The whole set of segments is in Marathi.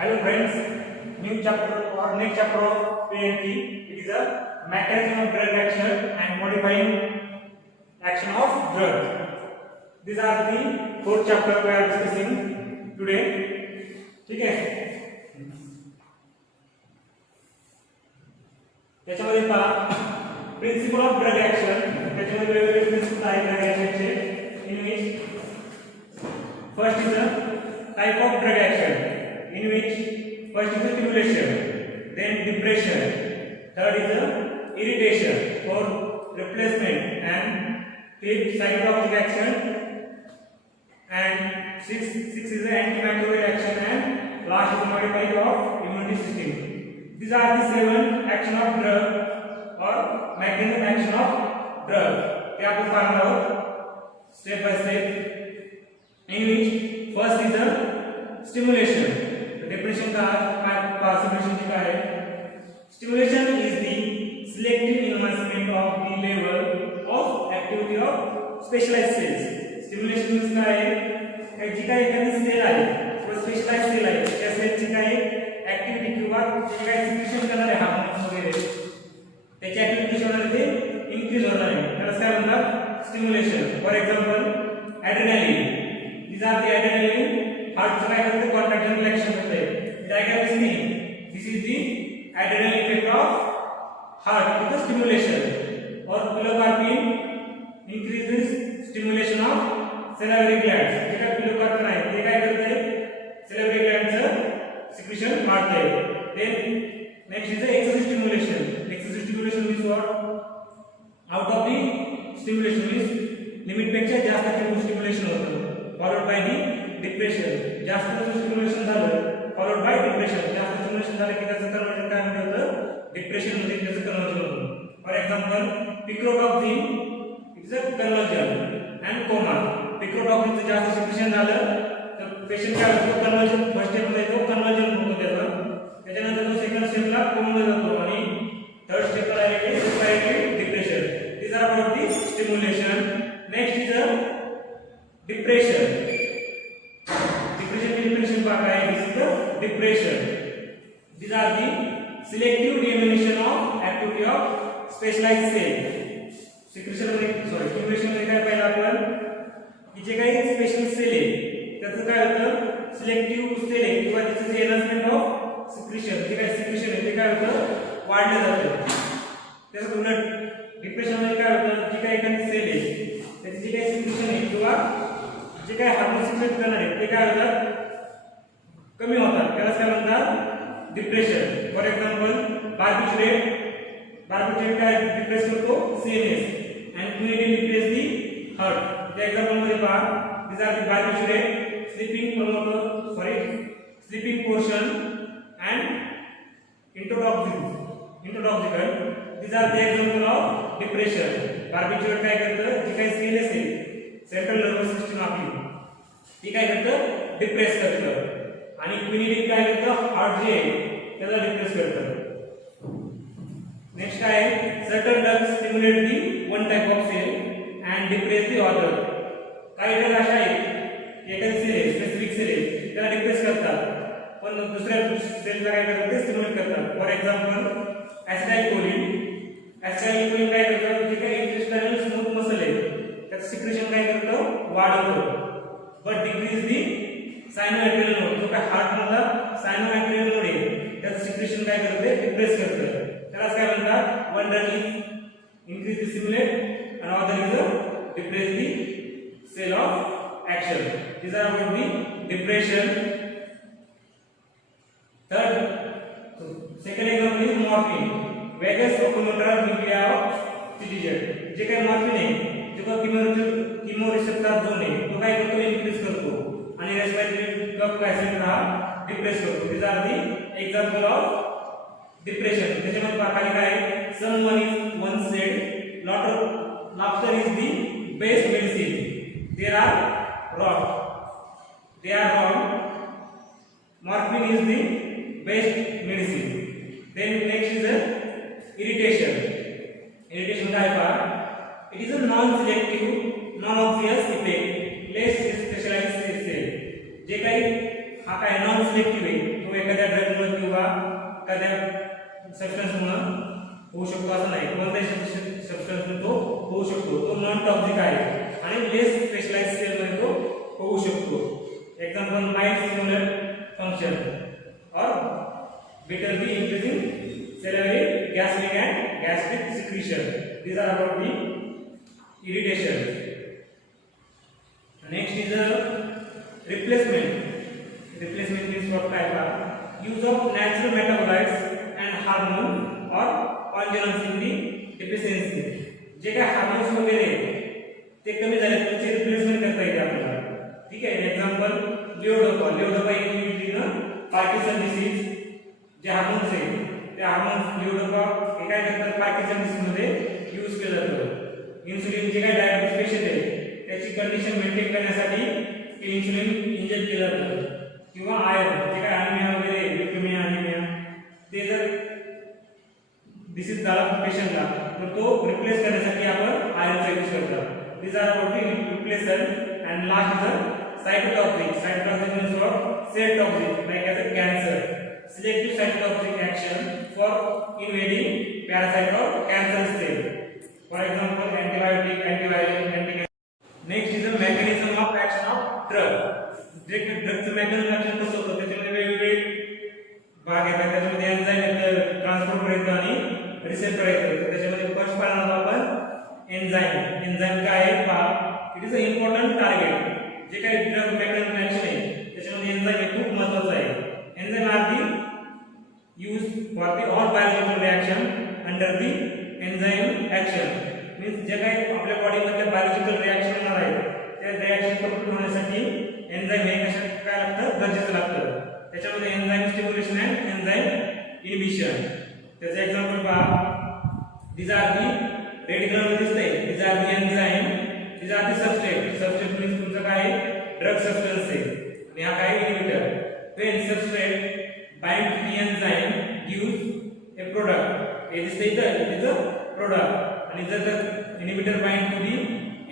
Hello friends, new chapter or next chapter of PNT. It is a mechanism of drug action and modifying action of drug. These are the four chapter we are discussing today. ठीक है? त्याच्यामध्ये पहा प्रिन्सिपल ऑफ ड्रग ऍक्शन. त्याच्यामध्ये वेगवेगळे प्रिन्सिपल आहेत ड्रग ऍक्शनचे. In which first is a type of drug action, in which first is the stimulation, then depression, third is the irritation for replacement, and fifth cytotoxic action, and six is the antimicrobial action, and last is the modifying of immunity system. These are the seven action of drug or mechanism action of drug. ते आपण पाहणार आहोत step by step. In which first is the stimulation. The definition का stimulation की क्या है? Stimulation is the selective enhancement of the level of activity of specialized cells. Stimulation means क्या है? जी काय एखादी सेल आहे किंवा स्पेशलाइज सेल आहे त्या सेलची काय ऍक्टिव्हिटी किंवा जे काय सिक्रेशन करणारे हार्मोन्स वगैरे त्याची ऍक्टिव्हिटी होणार ते इन्क्रीज होणार आहे. त्याला काय म्हणतात? Stimulation. For example adrenaline. These are the adrenaline. Heart काय करते? कॉन्ट्रॅक्शन रिलॅक्सेशन होते. Diagram is the this is the adrenal effect of heart with the stimulation. और pilocarpine increases stimulation of salivary glands. जे काय pilocarpine आहे ते काय करते? salivary glands secretion वाढते. Then next is the excessive stimulation. Excessive stimulation means what? Out of the stimulation means limit पेक्षा जास्त stimulation होतं. Followed by the depression. जास्त स्टिम्युलेशन झालं followed by depression. जास्त स्टिम्युलेशन झालं की त्याचं कन्वर्जन काय होतं? डिप्रेशन मध्ये त्याचं कन्वर्जन होतं. For example picrotoxin is a convulsion and coma. पिक्रोटॉक्सिनचं जास्त सिक्रेशन झालं तर पेशंट काय होतो? कन्वर्जन फर्स्ट स्टेप मध्ये तो कन्वर्जन होतो त्याचं. त्याच्यानंतर तो सेकंड स्टेपला कोमा जातो आणि थर्ड स्टेपला directly depression. This are about the stimulation. Next is a depression. Depression part है. This is the depression. These are the selective diminution of activity of specialized cell. Secretion stimulation मध्ये काय पाहिलं आपण की जे काही स्पेशल सेल आहे त्याचं काय होतं? सिलेक्टिव्ह सेल आहे किंवा त्याचं जे एनहान्समेंट ऑफ सिक्रेशन जे काही सिक्रेशन आहे ते काय होतं? वाढलं जातं. त्याचं उलट डिप्रेशन मध्ये काय होतं? जी काही एखादी सेल आहे त्याची जी काही सिक्रेशन आहे किंवा जे काय हार्मोन सिक्रेट करणार आहे ते काय होतात? कमी होतात. त्याला काय म्हणतात? डिप्रेशन. फॉर एक्झाम्पल बार्बिट्रेट काय डिप्रेस करतो? CNS and quinidine depress the heart. त्या एक्झाम्पल मध्ये पहा. This are the barbiturate sleeping portion and इंट्रोटॉक्सिकल. This are the example of depression. Barbiturate काय करतं? जी काही सीएनएस आहे सेंट्रल नर्वस सिस्टम आपली ती काय करतं? डिप्रेस करतं. आणि क्विनिडिन काय करतं? हार्ट जे आहे त्याला डिप्रेस करतं. नेक्स्ट काय आहे? Certain drugs stimulate the one type of cell and depress the other. काही ड्रग अशा आहेत की एखादी सेल आहे स्पेसिफिक सेल आहे त्याला डिप्रेस करतात पण दुसऱ्या सेलला काय करतात? ते स्टिम्युलेट करतात. For example ऍसिटाइलकोलिन. ऍसिटाइलकोलिन काय करतं? जे काही इंटेस्टाइनल स्मूथ मसल आहे त्याचं सिक्रेशन काय करतं? वाढवतं. But decrease the sinoatrial node. जो काय हार्ट मधला सायनोएट्रियल नोड आहे त्याचं सिक्रेशन काय करते? डिप्रेस करतं. त्याला काय म्हणतात? One drug is increase the stimulate and other is depress the cell of action. These are about the depression. Third, second example is morphine. Vagus oculomotor nuclei of citizen. जे काही मॉर्फिन आहे जो का किमो रिसेप्टर झोन आहे तो काय करतो? इन्क्रीज करतो आणि रेस्पिरेटरी कफ पॅसेंजर हा डिप्रेस करतो. These are the example of depression. त्याच्यामध्ये खाली काय? someone is once said laughter is the best medicine. They are wrong. Morphine is the best medicine. Then next is the irritation. Irritation काय पहा? It is a non-selective, non-obvious effect, less specialized cell. जे काही हा काय नॉन सिलेक्टिव्ह आहे, तो एखाद्या ड्रगमुळे किंवा एखाद्या सबस्टन्समुळे होऊ शकतो असं नाही, कोणत्याही सबस्टन्समुळे तो होऊ शकतो, तो नॉन टॉक्सिक आहे आणि लेस स्पेशलाइज्ड सेलमध्ये तो होऊ शकतो. एक्झाम्पल माइट सिमिलर फंक्शन और better be increasing salivary gastric and gastric secretion. These are about the irritation. Next is a replacement. Replacement means what type of use of natural metabolites and hormone or organelles in the deficiency. जे काय हार्मोन्स वगैरे ते कमी झाले त्याचे रिप्लेसमेंट करता येते आपल्याला. ठीक आहे. Example levodopa is in Parkinson disease. जे हार्मोन्स आहे ते हार्मोन्स लिओडोपा हे काय करतात पार्किन्सन डिसीज मध्ये यूज केलं जातं. इन्सुलिन जे काय डायबिटीज पेशंट आहे त्याची कंडिशन मेंटेन करण्यासाठी इन्सुलिन इंजेक्ट केलं जातं. किंवा आयर्न जे काय अॅनिमिया वगैरे ल्युकेमिया अॅनिमिया ते जर डिसीज झाला पेशंटला तर तो रिप्लेस करण्यासाठी आपण आयर्नचा यूज करतो. These are about the replacement and last is the cytotoxic. Cytotoxic means what? Cell toxic, like as a cancer. Selective cytotoxic action for invading parasite or cancer cell. For example, antibiotic, antiviral, anticancer. Next is the mechanism of action of drug. ड्रगचं मेकॅनिझम ऍक्शन कसं होतं त्याच्यामध्ये वेगवेगळे भाग येतात. त्याच्यामध्ये एन्झाइम येतं, ट्रान्सपोर्टर येतं आणि रिसेप्टर येतं. त्याच्यामध्ये फर्स्ट पाहणार आपण एन्झाइम काय आहे पहा. It is a important target. जे काही ड्रग मेकॅनिझम ऍक्शन आहे त्याच्यामध्ये एन्झाइम हे खूप महत्त्वाचं आहे. Enzyme are the use for the all biological reaction under the enzyme action. Means जे काही आपल्या बॉडीमध्ये बायोलॉजिकल रिएक्शन होणार आहेत त्या रिएक्शन कंप्लीट होण्यासाठी एन्झाइम हे काय लागतं गरजेचं लागतं. त्याच्यामध्ये enzyme stimulation and enzyme inhibition. त्याचं एक्झाम्पल पहा. These are the red colour मध्ये दिसतंय. These are the enzyme, these are the substrate. Substrate means तुमचं काय ड्रग सबस्टन्स आहे आणि हा काय inhibitor. When substrate bind to the enzyme gives a product. हे दिसतंय इथं इट इज अ प्रोडक्ट. आणि जर inhibitor bind to the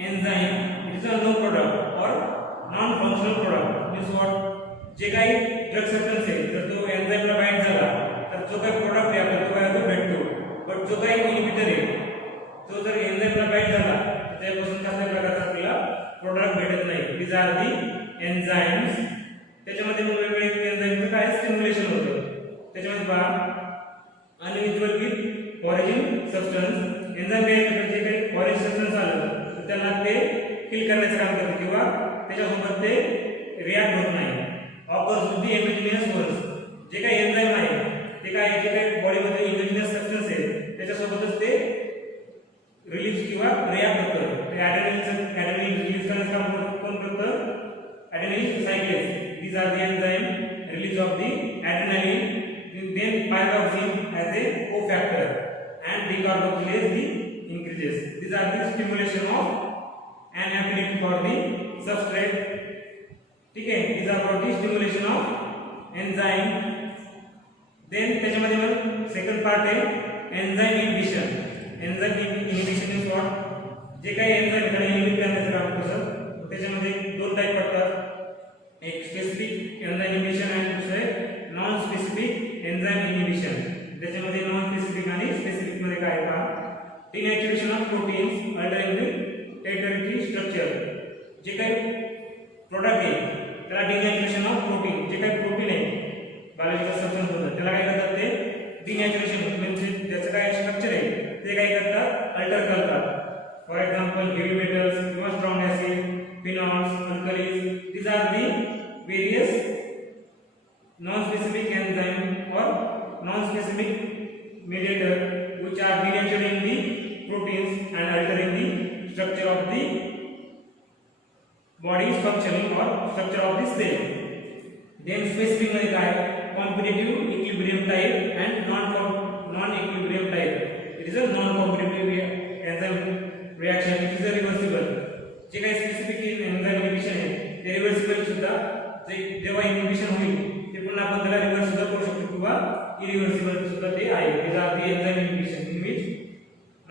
enzyme it is a no product or non functional product. Means what जे काही ड्रग सबस्टन्स आहे जर तो एन्झाइमला बाइंड झाला तर जो काही प्रोडक्ट आहे आपल्याला तो काय होतो भेटतो. बट जो काही इनहिबिटर आहे तो जर एन्झाइमला बाइंड झाला तर त्यापासून कसल्या प्रकारचा आपल्याला प्रोडक्ट भेटत नाही. These are the enzymes. त्याच्यामध्ये वेगवेगळे एन्झाइमचं काय स्टिम्युलेशन होतं. त्याच्यामध्ये पहा unequal with foraging substance. Enzyme काय करतात जे काही फॉरेन सबस्टन्स आलं तर त्यांना ते किल करण्याचं काम करते किंवा त्याच्यासोबत ते रिॲक्ट होत नाही. Offers with the endogenous ones. जे काही एन्झाइम आहे ते काय जे काही बॉडीमध्ये एन्डोजिनियस सबस्टन्स आहे त्याच्यासोबतच ते रिलीज किंवा रिॲक्ट होतं. ते ॲडेनिन रिलीज करण्याचं काम कोण करतं? Adenine cyclase. These are the enzyme release of the adrenaline then pyroxene as a cofactor and decarboxylase the increases. These are the stimulation of an affinity for the substrate. ठीक आहे. These are for the stimulation of enzyme. Then त्याच्यामध्ये मग सेकंड पार्ट आहे enzyme inhibition. Enzyme inhibition is what जे काही एन्झाइम कडे इनहिबिट करण्याचं काम करतात. त्याच्यामध्ये दोन टाइप पडतात. एक स्पेसिफिक एन्झाइम इनहिबिशन आणि दुसरे नॉन स्पेसिफिक एन्झाइम इनहिबिशन. त्याच्यामध्ये नॉन स्पेसिफिक आणि स्पेसिफिक मध्ये काय पहा. Denaturation of proteins altering the tertiary structure. जे काही प्रोडक्ट आहे त्याला डिनॅच्युरेशन ऑफ प्रोटीन. जे काही प्रोटीन आहे बायोलॉजिकल सबस्टन्स होतं त्याला काय करतात ते डिनॅच्युरेशन म्हणजे त्याचं काय स्ट्रक्चर आहे ते काय करतात अल्टर करतात. फॉर एक्झाम्पल हेवी मेटल्स किंवा strong acid, phenols, alkalis. These are the various non-specific enzyme or non-specific mediator which are denaturing the proteins and altering the structure of the body's functioning or structure of the cell. Then specific मध्ये काय competitive equilibrium type and non-equilibrium type. It is a non-competitive enzyme reaction. It is a reversible. जे काही specific enzyme inhibition आहे ते reversible सुद्धा जेव्हा inhibition होईल ते पुन्हा आपण त्याला रिव्हर्स सुद्धा करू शकतो किंवा इरिव्हर्सिबल सुद्धा ते आहे. These are the enzyme inhibition in which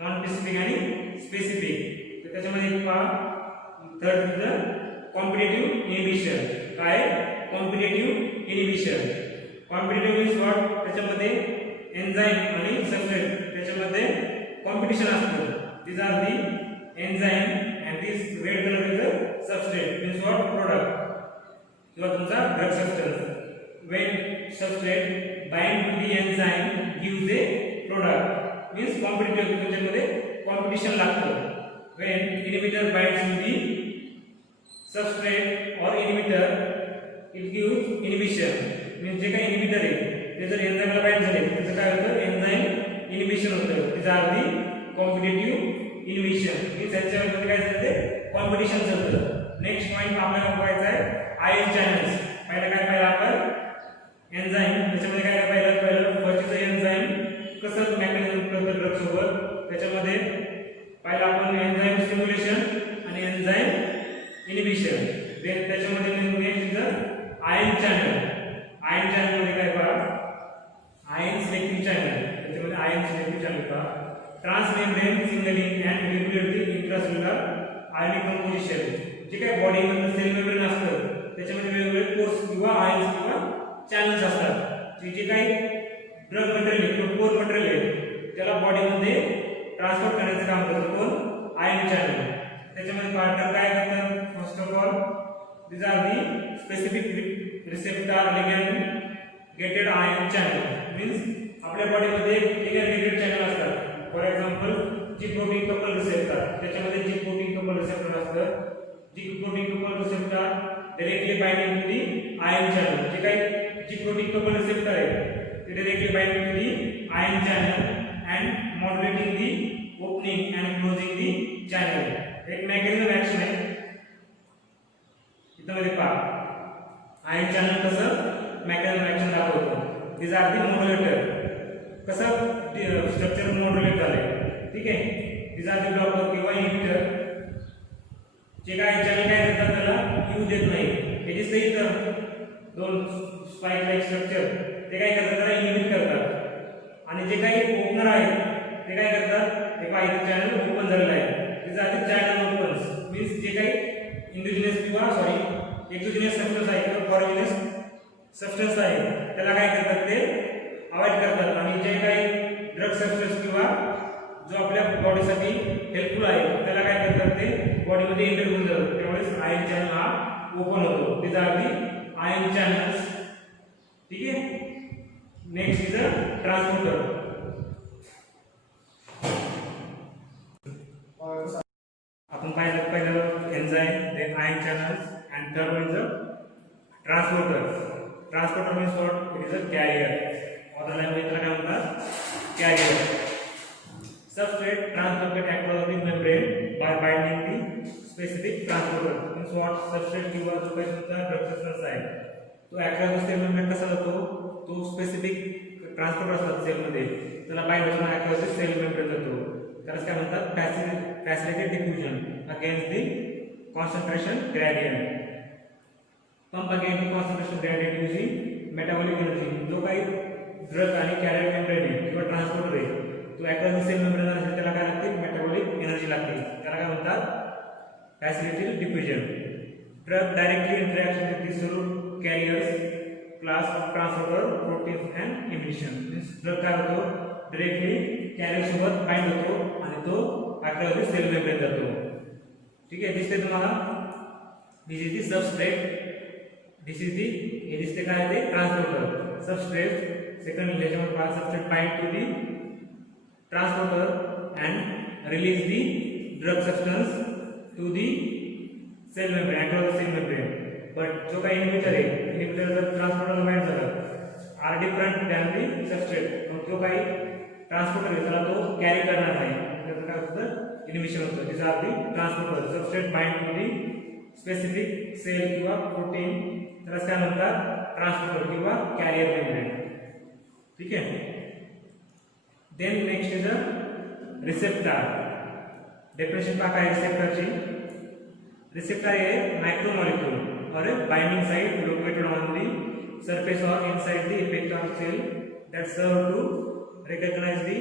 non specific आणि specific. तर त्याच्यामध्ये पहा third is the competitive inhibition. काय competitive inhibition. Competitive means what, त्याच्यामध्ये एन्झाईम आणि सबस्ट्रेट त्याच्यामध्ये कॉम्पिटिशन असतं. these are the enzyme and this red color is the substrate means what, product किंवा तुमचा drug substance. when substrate bind to the enzyme gives a product means competitive, त्याच्यामध्ये कॉम्पिटिशन लागतं. when inhibitor binds to the substrate or inhibitor it gives inhibition means जे काही inhibitor आहे ते जर एन्झाईमला बाइंड झाले तर काय होतं, एन्झाईम इनिबिशन होतं. these are the competitive inhibition means त्याच्यामध्ये काय चालते, कॉम्पिटिशन चालतं. नेक्स्ट पॉइंट आपल्याला बघायचा आहे आयन चॅनल्स. पहिला काय पाहिलं आपण, एन्झाईम. त्याच्यामध्ये काय पाहिलं, फर्स्ट एन्झाईम कसं मेकॅनिझम करतं ड्रग सोबत. त्याच्यामध्ये पहिला आपण एन्झाईम स्टिम्युलेशन आणि एन्झाईम इनिबिशन. त्याच्यामध्ये next is ion channel. Ion channel मध्ये काय पहा, आयन सिलेक्टिव्ह चॅनल. त्याच्यामध्ये आयन सिलेक्टिव्ह चॅनल पहा. Transmembrane signalling and regulate the intracellular ionic composition. जे काय बॉडीमध्ये सेल मेम्ब्रेन असतं त्याच्यामध्ये वेगवेगळे पोर्स किंवा आयन्स किंवा चॅनल्स असतात. जे काही ड्रग मटेरियल किंवा कोर मटेरियल आहे त्याला बॉडीमध्ये ट्रान्सफर करण्याचं काम करतो कोण, आयन चॅनल. त्याच्यामध्ये पार्टनर काय करतात, first of all these are the specific receptor ligand gated ion channel means आपल्या बॉडीमध्ये ligand gated चॅनल असतात. For example G protein couple receptor, त्याच्यामध्ये जी प्रोटीन कपल रिसेप्टर असतं, G protein couple receptor directly binding to the ion channel. जे काही जी प्रोटीन कपल रिसेप्टर आहे ते directly binding to the ion channel and modulating the opening and closing the channel. एक मेकॅनिझम ऍक्शन आहे मध्ये पहा. आयन चॅनल कसं मेकॅनिझम ऍक्शन दाखवतो. these are the modulator. कसं स्ट्रक्चर मॉड्युलेट झाले, ठीक आहे. these are the blocker किंवा इनिबिटर. जे काय चॅनल काय करतात त्याला येऊ देत नाही. हे दिसतं इथं दोन स्पाइक लाईक स्ट्रक्चर, ते काय करतात त्याला इनिबिट करतात. आणि जे काही ओपनर आहे ते काय करतात, हे पहा इथे चॅनल ओपन झालेलं आहे. these are the channel opens means जे काही इंडिजिनस किंवा सॉरी एक्झोजिनस सबस्टन्स आहे किंवा फॉरेजिनस सबस्टन्स आहे त्याला काय करतात, ते अवॉइड करतात. आणि जे काही ड्रग सबस्टन्स किंवा जो आपल्या बॉडीसाठी हेल्पफुल आहे त्याला काय करतात, ते बॉडीमध्ये एंटर होऊन जातात. त्यामुळे आयन चॅनल हा ओपन होतो. these are the ion channels, ठीक आहे. Next is a transporter. आपण पहिलं enzyme, then ion channels and third one is a transporter. Transporter means what, it is a carrier. Other language काय म्हणतात, carrier. Substrate transported across the membrane by binding the specific transporter. Means what, substrate किंवा जो काही तुमचा ड्रग सबस्टन्स आहे तो अक्रॉस द मेम्ब्रेन कसा जातो, तो स्पेसिफिक ट्रान्सपोर्टर असतात सेलमध्ये, त्याला बाइंड होऊन अक्रॉस द सेल मेम्ब्रेन जातो. त्यालाच काय म्हणतात, facilitated diffusion against the concentration gradient. Pump against the concentration gradient using metabolic energy. जो काही ड्रग आणि कॅरियर मेम्ब्रेन आहे किंवा ट्रान्सपोर्टर आहे तो अक्रॉस द सेल मेम्ब्रेन असेल त्याला काय लागते, मेटाबॉलिक एनर्जी लागते. त्याला काय म्हणतात, facilitated diffusion. Drug directly interact with the cell carriers class of transporter proteins and emission. Means drug काय होतो, डायरेक्टली कॅरियर सोबत बाइंड होतो आणि तो अक्रॉस द सेल मेम्ब्रेन जातो. ठीक आहे, दिसते तुम्हाला. This is the substrate, this is the, हे दिसते काय ते ट्रान्सपोर्टर. सबस्ट्रेट सेकंड त्याच्यामध्ये पहा, substrate bind to the transporter and release the drug substance to the cell membrane, across the cell membrane. But जो काही इनिबिटर आहे, इनिबिटर जर ट्रान्सपोर्टरला बाइंड झाला are different than the substrate, मग जो काही ट्रान्सपोर्टर आहे त्याला तो कॅरी करणार नाही, त्याचं काय होतं, इनिबिशन होतं. This are the transporter. Substrate bind to the specific cell किंवा प्रोटीन, त्याला काय म्हणतात, ट्रान्सपोर्टर किंवा कॅरियर मेम्ब्रेन. ठीक आहे. Then next is a receptor. Definition पहा काय रिसेप्टरची. रिसेप्टर आहे micromolecule or a binding site located on the surface or inside the epithelial cell that serve to recognize the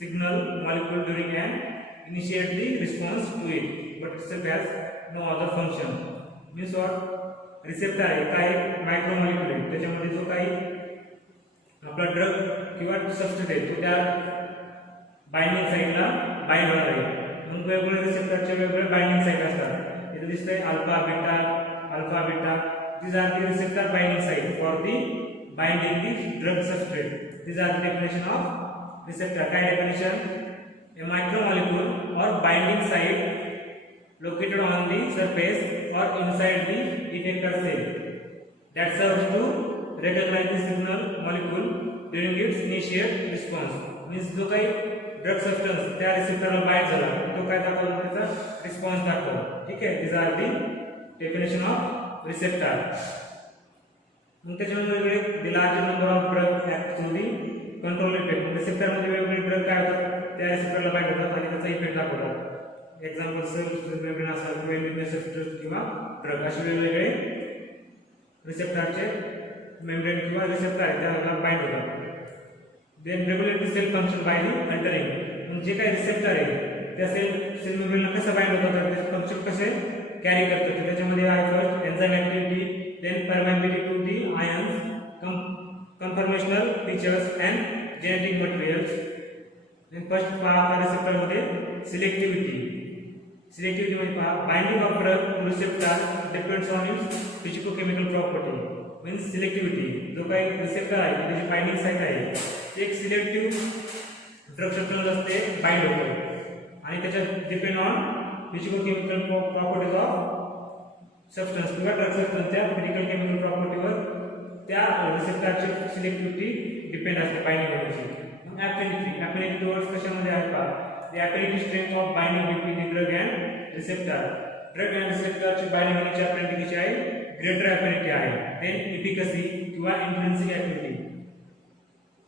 signal molecule during and initiate the response to it, but itself has no other function. Means what? Receptor आहे काय मायक्रोमॉलिक्यूल आहे त्याच्यामध्ये जो काही आपला ड्रग किंवा सबस्टेट आहे तो त्या बाइंडिंग साइटला बाइंड होणार आहे म्हणून वेगवेगळ्या रिसेप्टरचे वेगवेगळे बाइंडिंग साइट असतात इथे दिसतंय alpha beta these are the receptor binding site for the binding the drug substrate these are the definition of receptor kind definition a micromolecule or binding site located on the surface or inside the effector cell that serves to recognize the signal molecule during its initial response means जो काही ड्रग सबस्टन्स त्या रिसेप्टरला बाइंड झाला तो काय दाखवतो त्याचा रिस्पॉन्स दाखवतो ठीक आहे these are the definition of receptor मग त्याच्यामध्ये वेगवेगळे the larger number of drug act to the control effect receptor मध्ये वेगवेगळे ड्रग काय होतात त्या रिसेप्टरला बाइंड होतात आणि त्याचा इफेक्ट दाखवतात एक्झाम्पल सेल मेम्ब्रेन असेल वेगवेगळे रिसेप्टर किंवा ड्रग असे वेगवेगळे रिसेप्टरचे मेम्ब्रेन किंवा रिसेप्टर आहेत त्याला बाइंड होतात then regulate the cell function by the altering म्हणजे जे काही रिसेप्टर आहे त्या सेल मेम्ब्रेनला कसं बाइंड होतात त्याचे फंक्शन कसे कॅरी करतात त्याच्यामध्ये आहे first enzyme activity then permeability to the ions conformational features and genetic materials then first पहा रिसेप्टर मध्ये सिलेक्टिव्हिटी म्हणजे पहा binding of drug to receptor depends on its physicochemical property means selectivity जो काही रिसेप्टर आहे त्याची बाइंडिंग साइट आहे एक सिलेक्टिव्ह ड्रग सबस्टन्स असते बाइंड होतो आणि त्याच्यात depend on physicochemical properties of substance किंवा ड्रग सबस्टन्सच्या फिजिकल केमिकल प्रॉपर्टीवर त्या रिसेप्टरची सिलेक्टिव्हिटी डिपेंड असते बाइंडिंग होण्याची ॲफिनिटी टुवर्ड्स कशामध्ये आहे पहा the affinity strength of binding between the drug and receptor drug and रिसेप्टरची बाइंडिंग होण्याची ॲफिनिटी कशी आहे ग्रेटर ॲफिनिटी आहे देन एफिकसी किंवा intrinsic affinity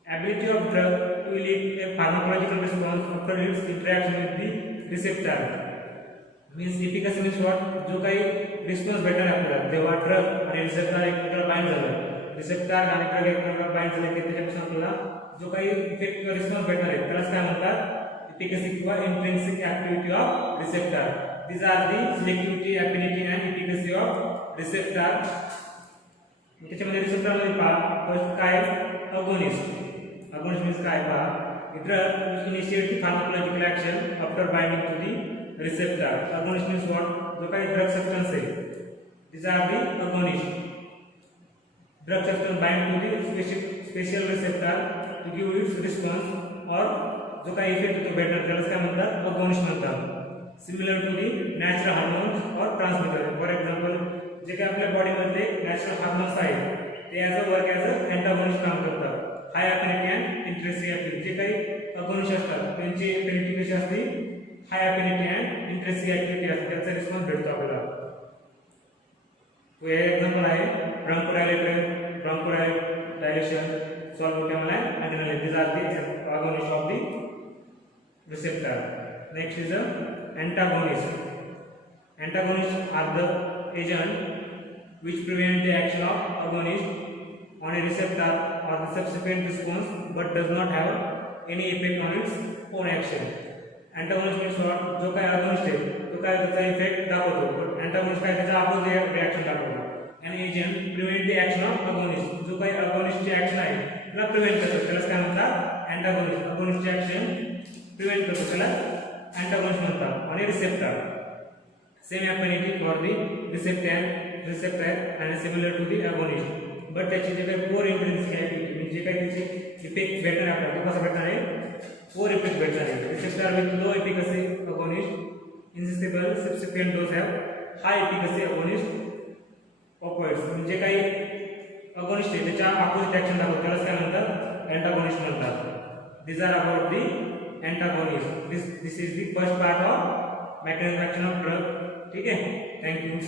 ability of drug to elicit a pharmacological response after its interaction with the receptor means efficacy means what जो काही रिस्पॉन्स भेटणार आपल्याला जेव्हा ड्रग आणि रिसेप्टर एकमेकांना बाइंड झालं रिसेप्टर आणि ड्रग एकमेकांना बाइंड झाले की त्याच्यापासून आपल्याला जो काही इफेक्ट किंवा रिस्पॉन्स भेटणार आहे त्यालाच काय म्हणतात एफिकसी किंवा intrinsic activity of receptor these are the selectivity affinity and efficacy of receptor त्याच्यामध्ये रिसेप्टर मध्ये पहा फर्स्ट काय अगोनिस्ट agonist means काय पहा the drug initiate the pharmacological action after binding to the receptor agonist means what जो काही drug substance आहे these are the agonist drug substance bind to the special receptor to give its response or जो काही इफेक्ट होतो बेटर त्याला काय म्हणतात agonist म्हणतात similar to the natural hormones or transmitter for example जे काही आपल्या बॉडी मध्ये नॅचरल हार्मोन्स आहेत ते as a work as a antagonist काम करतात high affinity and intrinsic activity जे काही अगोनिस्ट असतात त्यांची ॲफिनिटी कशी असते high affinity and intrinsic activity असते त्याचा रिस्पॉन्स भेटतो आपल्याला हे एक्झाम्पल आहे bronchodilation salbutamol and adrenaline these are the agonists of the receptor next is the antagonists are the agent which prevent the action of agonist on a receptor or the subsequent response but does not have any effect on its own action. Antagonist means what? जो काय agonist आहे तो काय त्याचा इफेक्ट दाखवतो but antagonist काय त्याचा अपोजिट रिएक्शन दाखवतो. An agent prevent the action of agonist जो काही agonist ची ऍक्शन आहे त्याला प्रिव्हेंट करतो त्याला काय म्हणतात antagonist. agonist ची ऍक्शन प्रिव्हेंट करतो त्याला antagonist म्हणतात. आणि receptor same affinity for the receptor and similar to the agonist. But त्याची जे काही पोर इंट्रिन्सिक ऍक्टिव्हिटी म्हणजे जे काही त्याचे इफेक्ट भेटणार आपल्याला तो कसा भेटणार आहे पोर इफेक्ट भेटणार आहे receptor with low efficacy agonist instable subsequent dose have high efficacy agonist opposites म्हणजे काही अगोनिस्ट आहे त्याच्या अपोजिट ऍक्शन दाखवतो त्याला काय म्हणतात अँटागोनिस्ट म्हणतात these are about the antagonist this is the first part of mechanism action of drug ठीक आहे थँक्यू